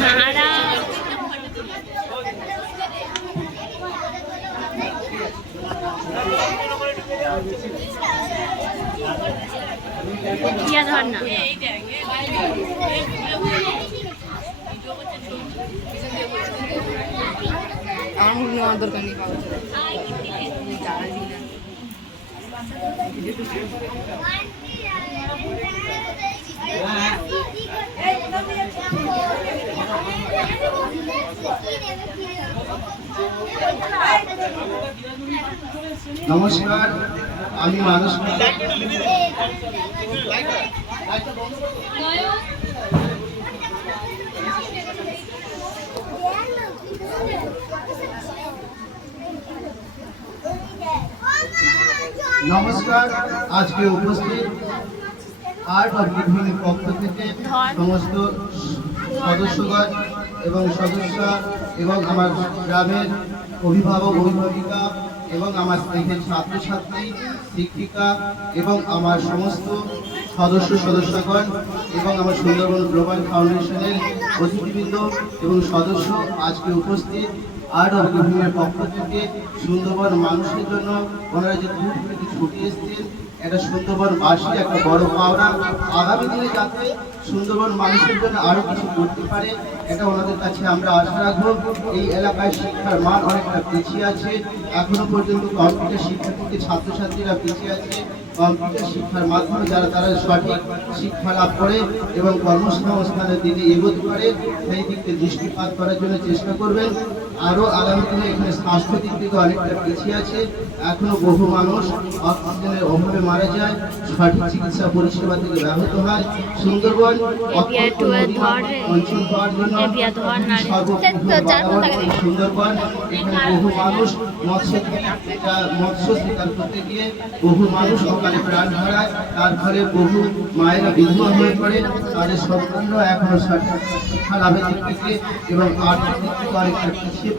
ধর না আমার নেওয়ার দরকার নেই। নমস্কার, আমি মানুষ নমস্কার। আজকে উপস্থিত আর্ট অফ লিভিং পক্ষ থেকে সমস্ত সদস্যগণ এবং সদস্যা এবং আমার গ্রামের অভিভাবক অভিভাবিকা এবং আমার স্নেহের ছাত্রছাত্রী শিক্ষিকা এবং আমার সমস্ত সদস্যগণ এবং আমার সুন্দরবন গ্লোবাল ফাউন্ডেশনের অতিথিবৃন্দ এবং সদস্য আজকে উপস্থিত আর্ট অফ লিভিংয়ের পক্ষ থেকে সুন্দরবন মানুষের জন্য ওনারা যে দূর থেকে ছুটে এসেছেন একটা সুন্দরবন বাসী একটা বড় পাওনা। আগামী দিনে যাতে সুন্দরবন মানুষের জন্য আরও কিছু করতে পারে এটা ওনাদের কাছে আমরা আশা রাখবো। এই এলাকায় শিক্ষার মান অনেকটা পিছিয়ে আছে, এখনো পর্যন্ত কম্পিউটার শিক্ষা থেকে ছাত্রছাত্রীরা পিছিয়ে আছে। কম্পিউটার শিক্ষার মাধ্যমে যারা তারা সঠিক শিক্ষা লাভ করে এবং কর্মসংস্থানের দিকে এগোতে পারে সেই দিকে দৃষ্টিপাত করার জন্য চেষ্টা করবেন। আরও আগামী দিনে এখানে স্বাস্থ্য দিক থেকে অনেকটা পিছিয়ে আছে, এখনো বহু মানুষ অক্সিজেনের অভাবে মারা যায়, সঠিক চিকিৎসা পরিষেবা থেকে ব্যাহত হয়। সুন্দরবন অঞ্চল হওয়ার জন্য সুন্দরবন এখানে বহু মানুষ মৎস্য শিকার করতে গিয়ে বহু মানুষ সকালে প্রাণ হারায়, তার ফলে বহু মায়েরা বিধবা হয়ে পড়ে, তাদের সন্তানরা এখনো শিক্ষা লাভের দিক থেকে এবং আর্থিক দিক থেকে অনেকটা পিছিয়ে পড়ছে।